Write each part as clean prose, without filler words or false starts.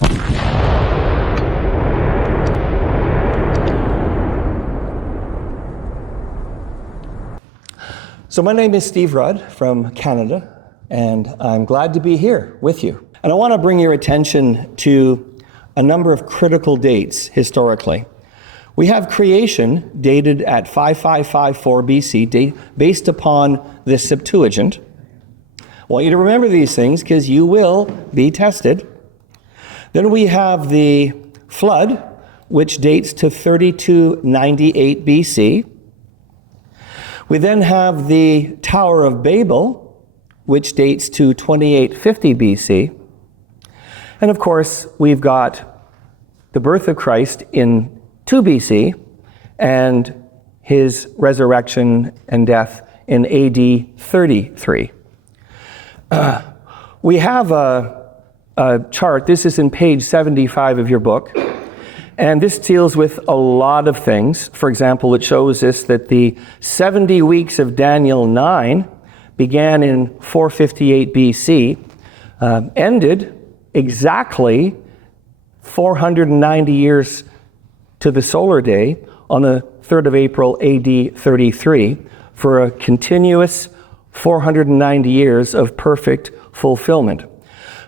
So my name is Steve Rudd from Canada, and I'm glad to be here with you. And I want to bring your attention to a number of critical dates historically. We have creation dated at 5554 BC, based upon the Septuagint. I want you to remember these things because you will be tested. Then we have the flood, which dates to 3298 BC. We then have the Tower of Babel, which dates to 2850 BC. And of course, we've got the birth of Christ in 2 BC and his resurrection and death in AD 33. We have a chart. This is in page 75 of your book. And this deals with a lot of things. For example, it shows us that the 70 weeks of Daniel 9 began in 458 BC, ended exactly 490 years to the solar day on the 3rd of April AD 33 for a continuous 490 years of perfect fulfillment.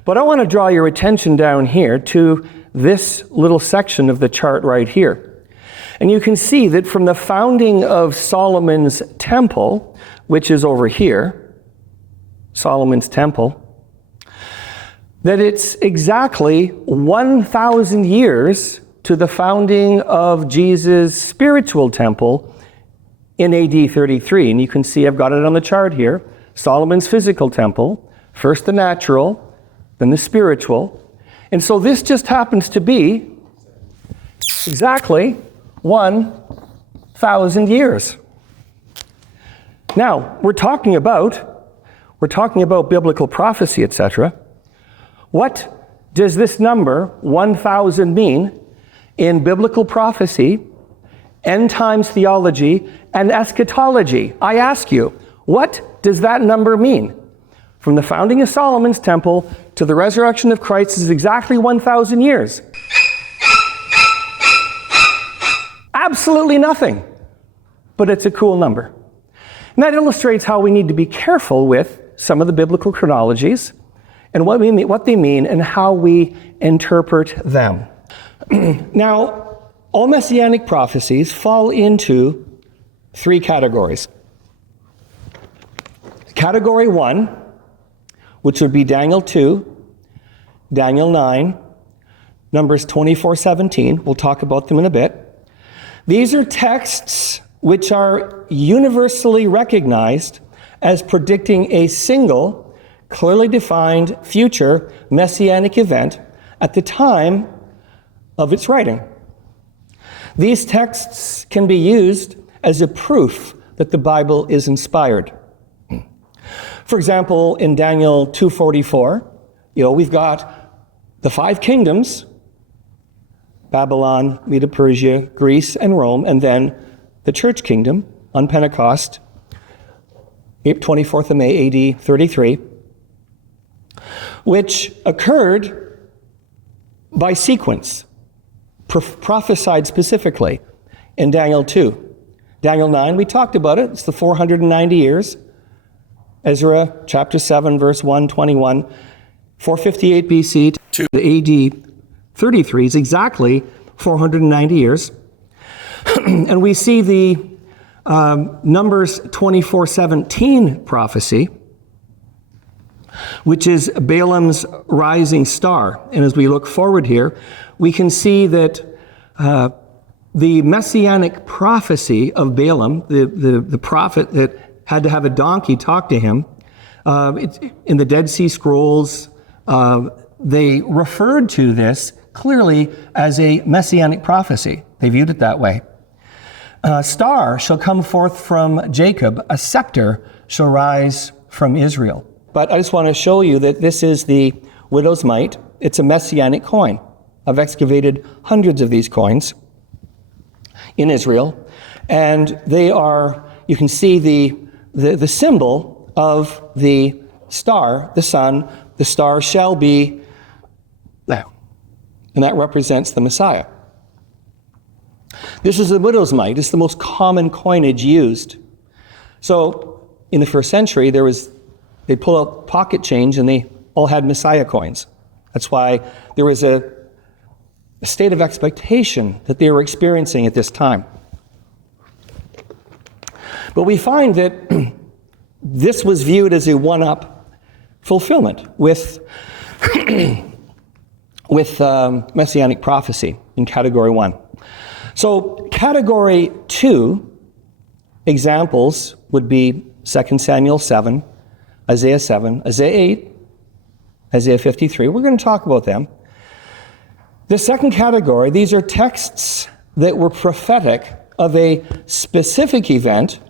But I want to draw your attention down here to this little section of the chart right here. And you can see that from the founding of Solomon's temple, which is over here, Solomon's temple, that it's exactly 1,000 years to the founding of Jesus' spiritual temple in AD 33. And you can see I've got it on the chart here. Solomon's physical temple, first the natural, then the spiritual. And so this just happens to be exactly 1,000 years. Now, we're talking about biblical prophecy, etc. What does this number, 1,000, mean in biblical prophecy, end times theology, and eschatology? I ask you, what does that number mean? From the founding of Solomon's temple to the resurrection of Christ is exactly 1,000 years. Absolutely nothing. But it's a cool number. And that illustrates how we need to be careful with some of the biblical chronologies and what they mean and how we interpret them. Now, all messianic prophecies fall into 3 categories. Category 1, which would be Daniel 2, Daniel 9, Numbers 24:17. We'll talk about them in a bit. These are texts which are universally recognized as predicting a single, clearly defined future messianic event at the time of its writing. These texts can be used as a proof that the Bible is inspired. For example, in Daniel 2:44, we've got the 5 kingdoms, Babylon, Medo-Persia, Greece, and Rome, and then the church kingdom on Pentecost, 24th of May, AD 33, which occurred by sequence, prophesied specifically in Daniel 2. Daniel 9, we talked about it. It's the 490 years. Ezra chapter 7, verse 121, 458 BC to AD 33 is exactly 490 years. And we see the Numbers 24:17 prophecy, which is Balaam's rising star. And as we look forward here, we can see that the messianic prophecy of Balaam, the prophet that had to have a donkey talk to him, in the Dead Sea Scrolls, they referred to this clearly as a messianic prophecy. They viewed it that way. A star shall come forth from Jacob, a scepter shall rise from Israel. But I just want to show you that this is the widow's mite. It's a messianic coin. I've excavated hundreds of these coins in Israel, and they are, you can see the symbol of the star, the sun. The star shall be and that represents the Messiah. This is the widow's mite. It's the most common coinage used. So in the first century, they'd pull out pocket change and they all had Messiah coins. That's why there was a state of expectation that they were experiencing at this time. But we find that this was viewed as a one-up fulfillment with messianic prophecy in category 1. So category 2 examples would be 2 Samuel 7, Isaiah 7, Isaiah 8, Isaiah 53. We're going to talk about them. The second category, these are texts that were prophetic of a specific event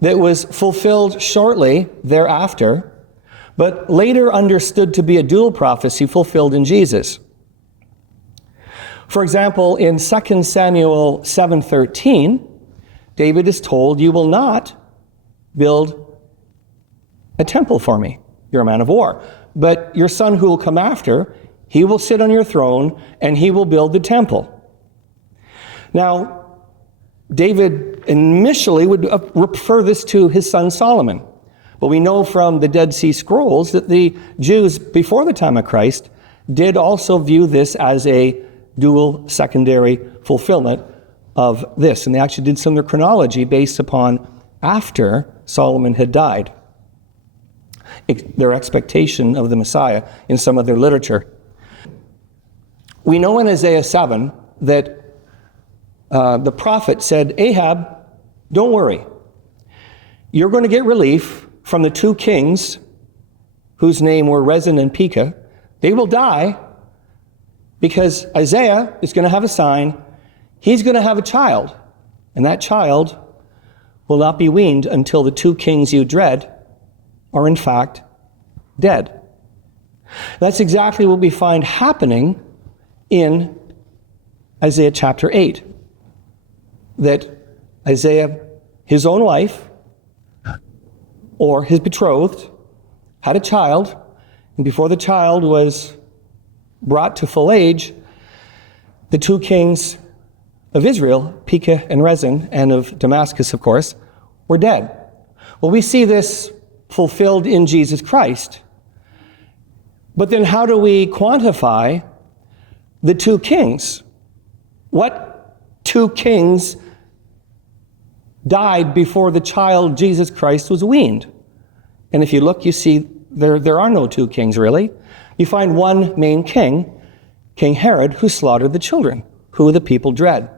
that was fulfilled shortly thereafter, but later understood to be a dual prophecy fulfilled in Jesus. For example, in 2 Samuel 7:13, David is told, "You will not build a temple for me. You're a man of war. But your son who will come after, he will sit on your throne and he will build the temple." Now, David initially would refer this to his son Solomon. But we know from the Dead Sea Scrolls that the Jews before the time of Christ did also view this as a dual secondary fulfillment of this. And they actually did some of their chronology based upon after Solomon had died, their expectation of the Messiah in some of their literature. We know in Isaiah 7 that the prophet said, "Ahab, don't worry. You're going to get relief from the 2 kings whose name were Rezin and Pekah. They will die because Isaiah is going to have a sign. He's going to have a child, and that child will not be weaned until the 2 kings you dread are in fact dead." That's exactly what we find happening in Isaiah chapter 8. That Isaiah, his own wife, or his betrothed, had a child, and before the child was brought to full age, the 2 kings of Israel, Pekah and Rezin, and of Damascus, of course, were dead. Well, we see this fulfilled in Jesus Christ. But then how do we quantify the 2 kings? What 2 kings died before the child Jesus Christ was weaned? And if you look, you see there are no 2 kings, really. You find one main king, King Herod, who slaughtered the children, who the people dread.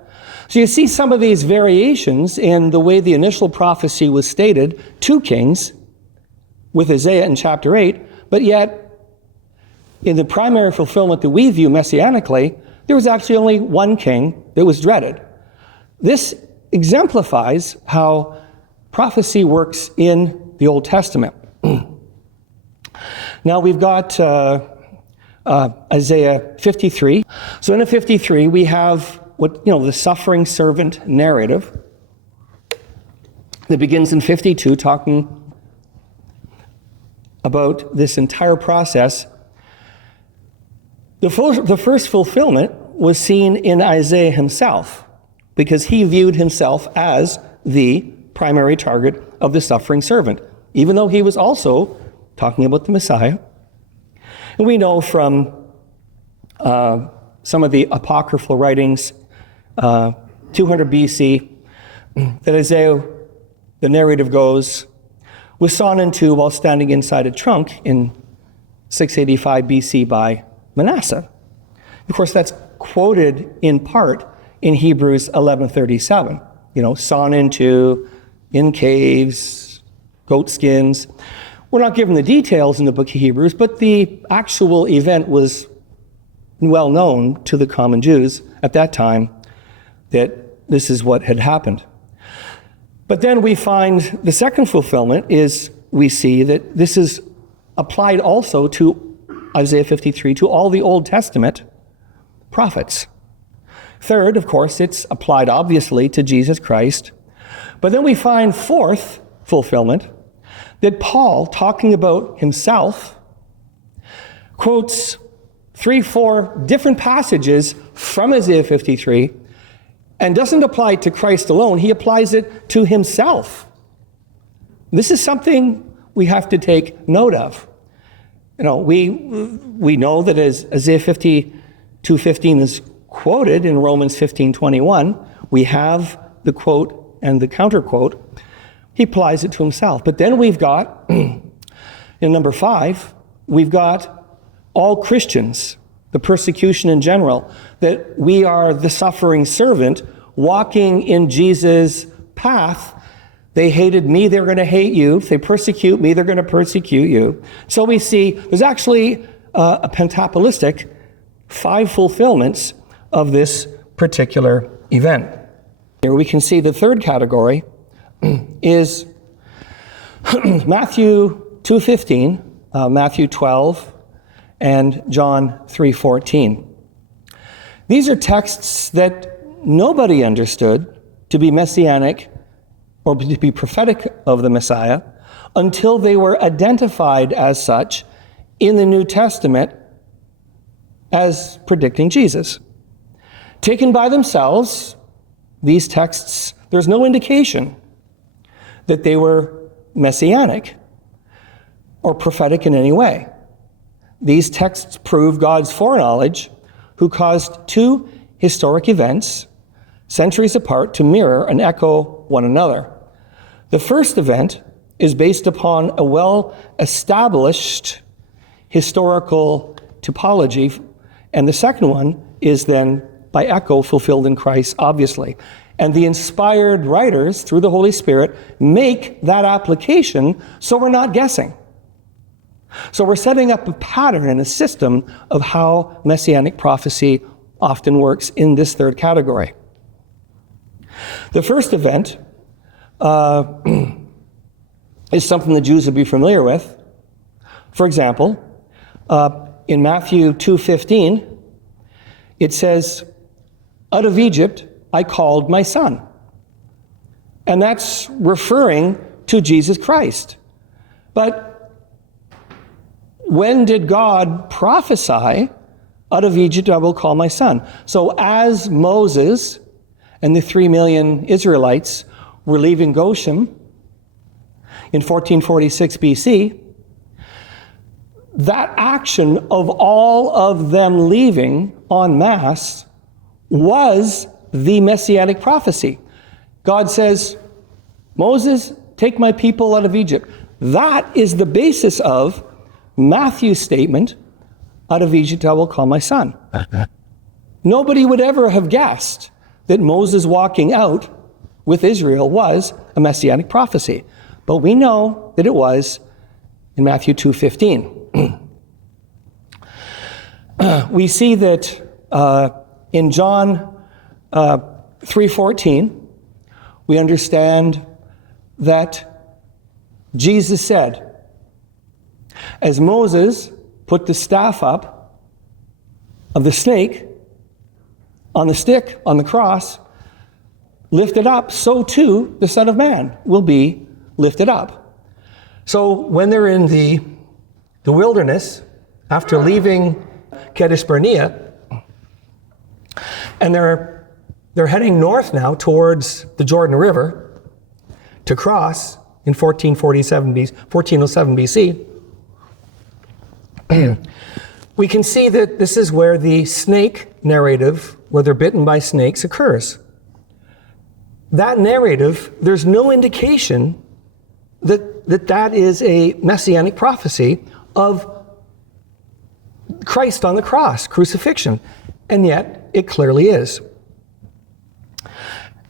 So you see some of these variations in the way the initial prophecy was stated, 2 kings, with Isaiah in chapter 8, but yet in the primary fulfillment that we view messianically, there was actually only 1 king that was dreaded. This exemplifies how prophecy works in the Old Testament. Now we've got Isaiah 53. So in 53 we have the suffering servant narrative that begins in 52, talking about this entire process. The first fulfillment was seen in Isaiah himself, because he viewed himself as the primary target of the suffering servant, even though he was also talking about the Messiah. And we know from some of the apocryphal writings, 200 BC, that Isaiah, the narrative goes, was sawn in two while standing inside a trunk in 685 BC by Manasseh. Of course, that's quoted in part in Hebrews 11:37. Sawn in two, in caves, goat skins. We're not given the details in the book of Hebrews, but the actual event was well known to the common Jews at that time, that this is what had happened. But then we find the second fulfillment is, we see that this is applied also to Isaiah 53, to all the Old Testament prophets. Third, of course, it's applied obviously to Jesus Christ. But then we find fourth fulfillment, that Paul, talking about himself, quotes 4 different passages from Isaiah 53 and doesn't apply it to Christ alone. He applies it to himself. This is something we have to take note of. You know, we know that as Isaiah 52:15 is quoted in Romans 15:21, we have the quote and the counter quote. He applies it to himself. But then we've got, in number 5, we've got all Christians, the persecution in general, that we are the suffering servant walking in Jesus' path. They hated me, they're going to hate you. If they persecute me, they're going to persecute you. So we see there's actually a pentapolistic 5 fulfillments of this particular event. Here we can see the third category is Matthew 2:15, Matthew 12, and John 3:14. These are texts that nobody understood to be messianic or to be prophetic of the Messiah until they were identified as such in the New Testament as predicting Jesus. Taken by themselves, these texts, there's no indication that they were messianic or prophetic in any way. These texts prove God's foreknowledge, who caused 2 historic events centuries apart to mirror and echo one another. The first event is based upon a well-established historical typology, and the second one is then by echo fulfilled in Christ, obviously. And the inspired writers, through the Holy Spirit, make that application so we're not guessing. So we're setting up a pattern and a system of how messianic prophecy often works in this third category. The first event is something the Jews would be familiar with. For example, in Matthew 2:15, it says, "Out of Egypt I called my son." And that's referring to Jesus Christ. But when did God prophesy, "Out of Egypt I will call my son"? So as Moses and the 3 million Israelites were leaving Goshen in 1446 BC, that action of all of them leaving en masse was the messianic prophecy. God says, "Moses, take my people out of Egypt." That is the basis of Matthew's statement, "Out of Egypt I will call my son." Nobody would ever have guessed that Moses walking out with Israel was a messianic prophecy. But we know that it was in Matthew 2:15. We see that in John 3:14, we understand that Jesus said, as Moses put the staff up of the snake on the stick, on the cross, lifted up, so too the Son of Man will be lifted up. So when they're in the wilderness, after leaving Kadesh Barnea, and they're heading north now towards the Jordan River to cross in 1407 BC, we can see that this is where the snake narrative, where they're bitten by snakes, occurs. That narrative, there's no indication that is a messianic prophecy of Christ on the cross, crucifixion, and yet it clearly is.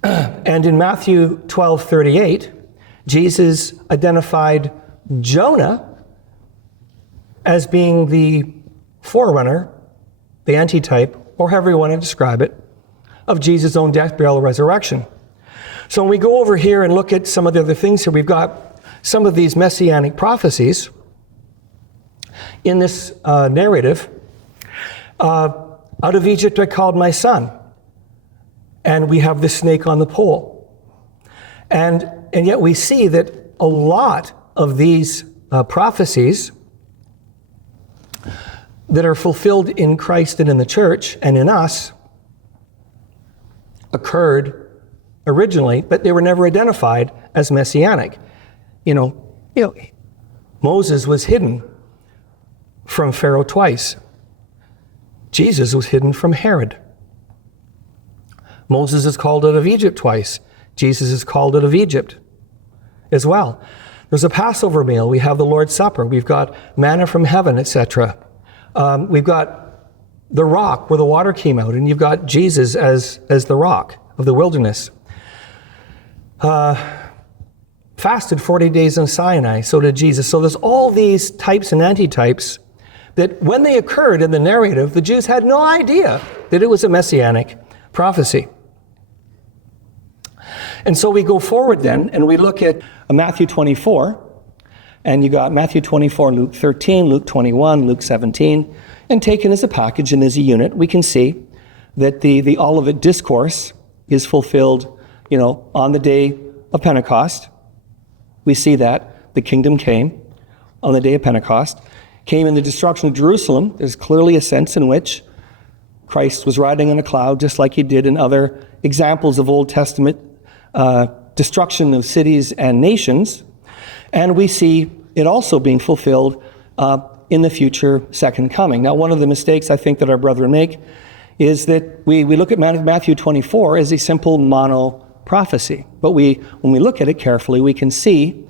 And in Matthew 12:38, Jesus identified Jonah as being the forerunner, the antitype, or however you want to describe it, of Jesus' own death, burial, resurrection. So when we go over here and look at some of the other things here, we've got some of these messianic prophecies in this narrative. Out of Egypt I called my son. And we have the snake on the pole. And yet we see that a lot of these prophecies that are fulfilled in Christ and in the church and in us occurred originally, but they were never identified as messianic. Moses was hidden from Pharaoh twice. Jesus was hidden from Herod. Moses is called out of Egypt twice. Jesus is called out of Egypt as well. There's a Passover meal. We have the Lord's Supper. We've got manna from heaven, etc. We've got the rock where the water came out, and you've got Jesus as the rock of the wilderness. Fasted 40 days in Sinai, so did Jesus. So there's all these types and antitypes that when they occurred in the narrative, the Jews had no idea that it was a messianic prophecy. And so we go forward then, and we look at Matthew 24, and you got Matthew 24, Luke 13, Luke 21, Luke 17, and taken as a package and as a unit, we can see that the Olivet Discourse is fulfilled, on the day of Pentecost. We see that the kingdom came on the day of Pentecost, came in the destruction of Jerusalem. There's clearly a sense in which Christ was riding on a cloud, just like he did in other examples of Old Testament destruction of cities and nations. And we see it also being fulfilled in the future second coming. Now, one of the mistakes I think that our brethren make is that we look at Matthew 24 as a simple mono-prophecy. But when we look at it carefully, we can see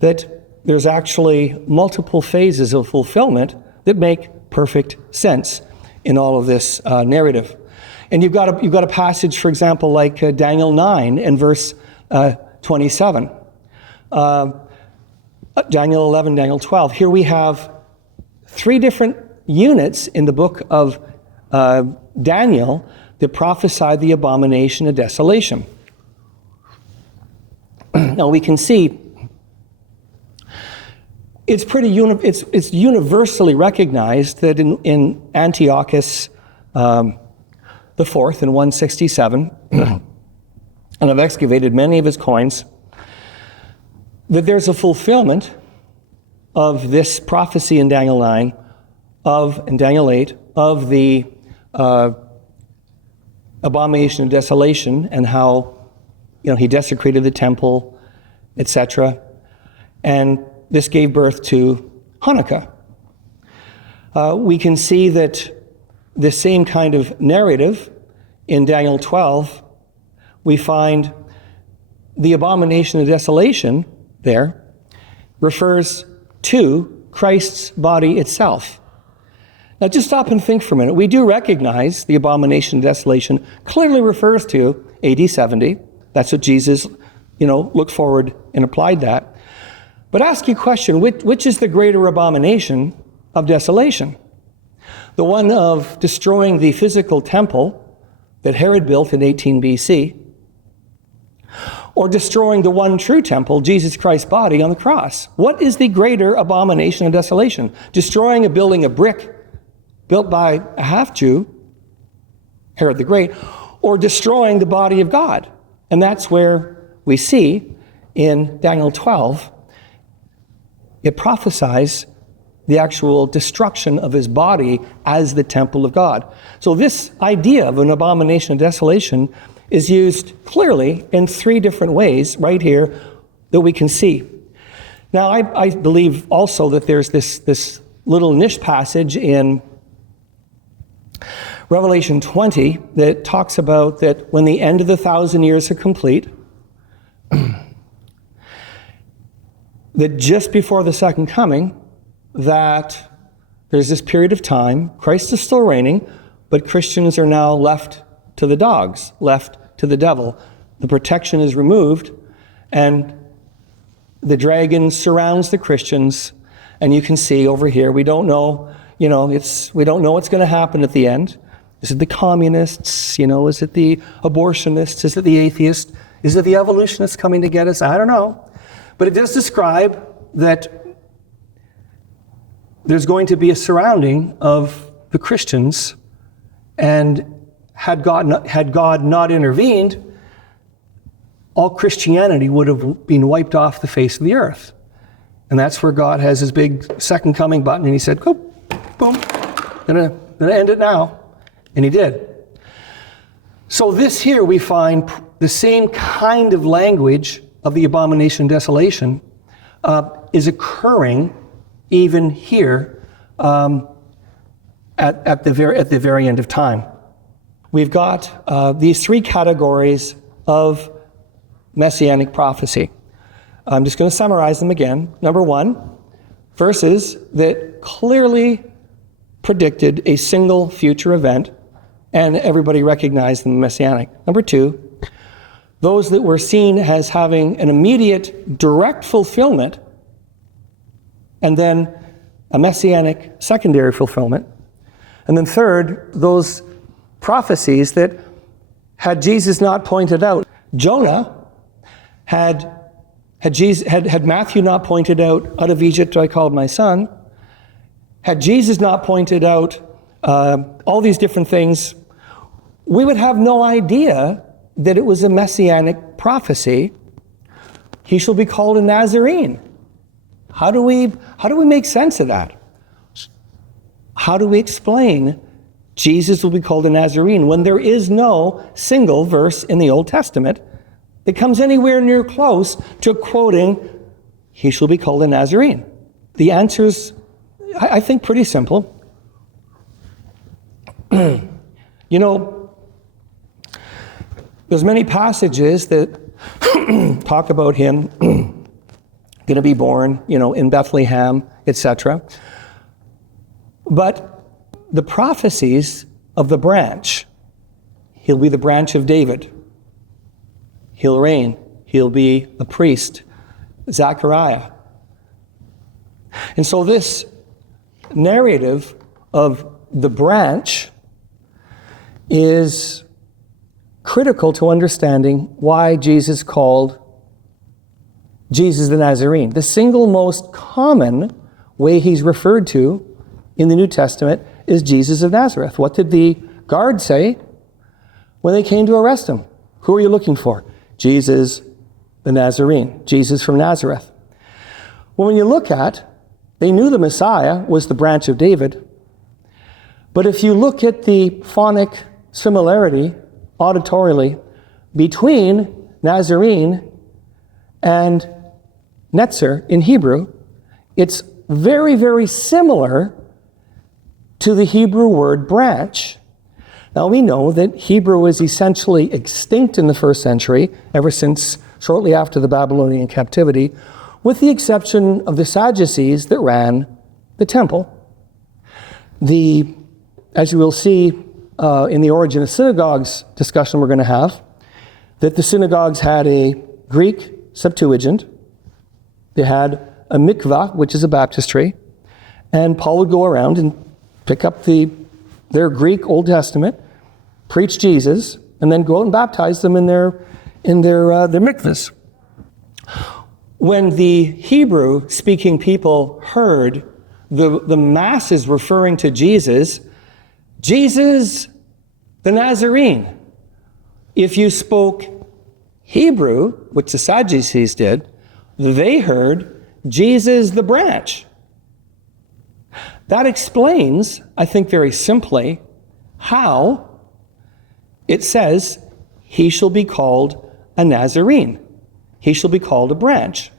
that there's actually multiple phases of fulfillment that make perfect sense in all of this narrative. And you've got a passage, for example, like Daniel 9 and verse 27. Daniel 11, Daniel 12. Here we have three different units in the book of Daniel that prophesy the abomination of desolation. Now we can see it's it's universally recognized that in Antiochus the fourth in 167, and I've excavated many of his coins, that there's a fulfillment of this prophecy in Daniel 9, in Daniel 8, of the abomination of desolation and how he desecrated the temple, etc. And this gave birth to Hanukkah. We can see that the same kind of narrative in Daniel 12, we find the abomination of desolation there refers to Christ's body itself. Now just stop and think for a minute. We do recognize the abomination of desolation clearly refers to AD 70. That's what Jesus, looked forward and applied that. But ask you a question, which is the greater abomination of desolation? The one of destroying the physical temple that Herod built in 18 BC, or destroying the one true temple, Jesus Christ's body on the cross? What is the greater abomination of desolation? Destroying a building of brick built by a half-Jew, Herod the Great, or destroying the body of God? And that's where we see in Daniel 12, it prophesies the actual destruction of his body as the temple of God. So this idea of an abomination of desolation is used clearly in three different ways right here that we can see. Now, I believe also that there's this little niche passage in Revelation 20 that talks about that when the end of the 1,000 years are complete, that just before the second coming, that there's this period of time, Christ is still reigning, but Christians are now left to the dogs, left to the devil. The protection is removed, and the dragon surrounds the Christians, and you can see over here, we don't know, we don't know what's going to happen at the end. Is it the communists? Is it the abortionists? Is it the atheists? Is it the evolutionists coming to get us? I don't know. But it does describe that there's going to be a surrounding of the Christians, and had God not intervened, all Christianity would have been wiped off the face of the earth. And that's where God has his big second coming button, and he said, boom, gonna end it now. And he did. So this here we find the same kind of language of the abomination of desolation is occurring even here at the very end of time. We've got these three categories of messianic prophecy. I'm just going to summarize them again. Number one, verses that clearly predicted a single future event, and everybody recognized them messianic. Number two, those that were seen as having an immediate, direct fulfillment, and then a messianic secondary fulfillment. And then third, those prophecies that, had Jesus not pointed out, Jonah had Matthew not pointed out of Egypt I called my son, had Jesus not pointed out all these different things, we would have no idea that it was a messianic prophecy. He shall be called a Nazarene. How do we make sense of that? How do we explain Jesus will be called a Nazarene when there is no single verse in the Old Testament that comes anywhere near close to quoting, he shall be called a Nazarene? The answer's, I think, pretty simple. You know, there's many passages that talk about him going to be born, in Bethlehem, etc. But the prophecies of the branch, he'll be the branch of David. He'll reign. He'll be a priest. Zechariah. And so this narrative of the branch is critical to understanding why Jesus called Jesus the Nazarene. The single most common way he's referred to in the New Testament is Jesus of Nazareth. What did the guard say when they came to arrest him? Who are you looking for? Jesus the Nazarene, Jesus from Nazareth. Well, when you look at, they knew the Messiah was the branch of David, but if you look at the phonic similarity, auditorially, between Nazarene and Netzer in Hebrew, it's very, very similar to the Hebrew word branch. Now we know that Hebrew is essentially extinct in the first century, ever since shortly after the Babylonian captivity, with the exception of the Sadducees that ran the temple. As you will see in the origin of synagogues discussion we're going to have, that the synagogues had a Greek Septuagint, they had a mikvah, which is a baptistry, and Paul would go around and pick up their Greek Old Testament, preach Jesus, and then go out and baptize them in their mikvahs. When the Hebrew-speaking people heard the masses referring to Jesus the Nazarene, if you spoke Hebrew, which the Sadducees did, they heard Jesus the branch. That explains, I think very simply, how it says he shall be called a Nazarene. He shall be called a branch.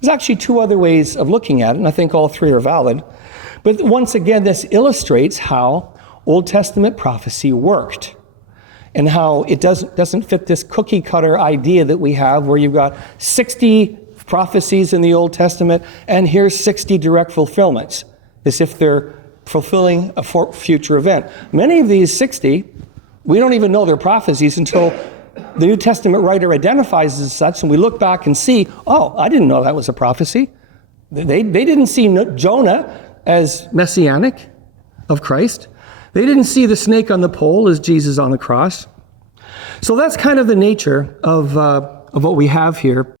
There's actually two other ways of looking at it, and I think all three are valid. But once again, this illustrates how Old Testament prophecy worked and how it doesn't fit this cookie cutter idea that we have where you've got 60 prophecies in the Old Testament and here's 60 direct fulfillments, as if they're fulfilling a future event. Many of these 60, we don't even know they're prophecies until the New Testament writer identifies as such, and we look back and see, oh, I didn't know that was a prophecy. They didn't see Jonah as messianic of Christ. They didn't see the snake on the pole as Jesus on the cross. So that's kind of the nature of what we have here